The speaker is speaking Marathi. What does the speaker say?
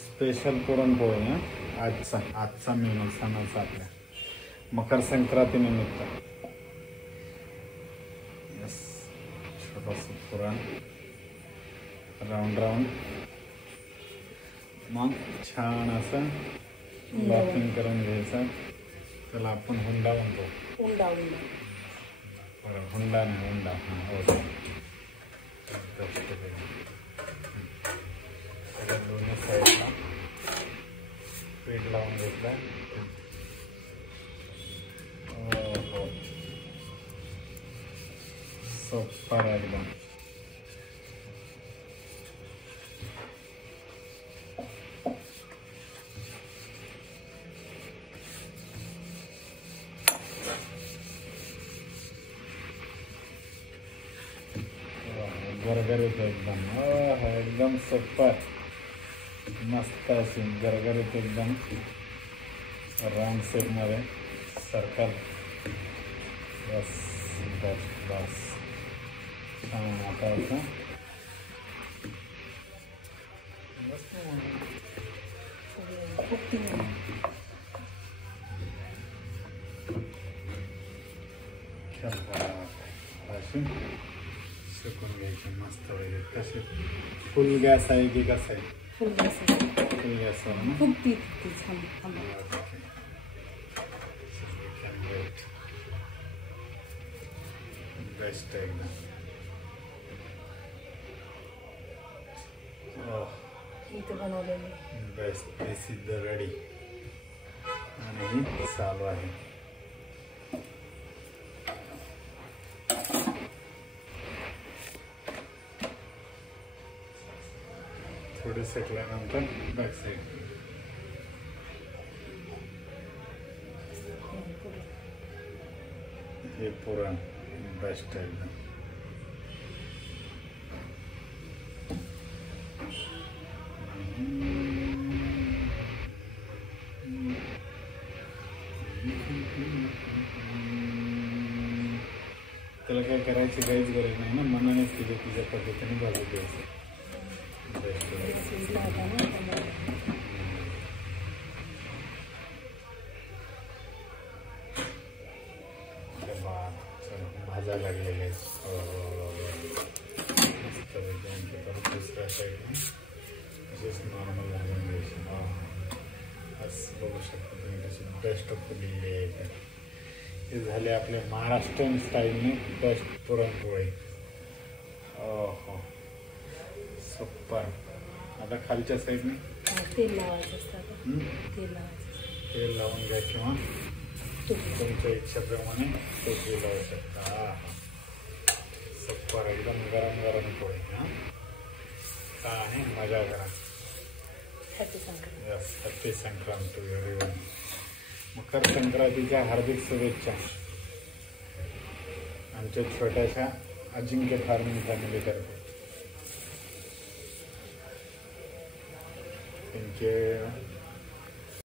स्पेशल पुरणपोळी हा आजचा मेनू सणाचा आपल्या मकर संक्रांती निमित्त. यस, छोटंसं पुरण राऊंड राऊंड, मग छान असं लॉकिंग करून घ्यायचं. त्याला आपण हुंडा म्हणतो. हुंडा नाही, हुंडा. हां, ओके. दोन्ही साईडला पीठ लावून घेतलं. हो, सुपर एकदम. गरगरीत एकदम. एकदम सुपर, मस्त अशी गरगरीत एकदम राऊंड शेपमध्ये सर्कल. बस बस बस. छान. आता असं अशी सुकून घ्यायची मस्त वगैरे. कसे फुल गॅस आहे की कसं आहे? फुल गॅसवर ना. फुगती छान. बेस्ट एकदम. इथे बनवलेली best. This is the ready आणि चालू आहे. थोडे सेकल्यानंतर बॅक साईड. हे पुरण बेस्ट एकदम. त्याला काय करायची काहीच गरज नाही ना, मनानेच तुझ्या पद्धतीने भाजून द्यायचं. भाजा लागलेले मस्त एकदम. दुसऱ्या साईडने असेच नॉर्मल भाजून घ्यायचे. असं बघू शकता तुम्ही कशी बेस्ट फुललेली आहे. हे झाले आपले महाराष्ट्रीयन स्टाईलने बेस्ट पुरणपोळी. हो, सुपर. आता खालच्या साईडने तेल लावायचं असतं. तेल लावून घ्या किंवा तुमच्या इच्छेप्रमाणे तूप लावू शकता. सुपर एकदम गरम गरम पोळी. का आहे मजा करा. Yes, happy Sankrant to everyone. Makar संक्रांतीच्या हार्दिक शुभेच्छा आमच्या छोट्याशा अजिंक्य फार्मिंग फॅमिलीतर्फे. थँक्यू.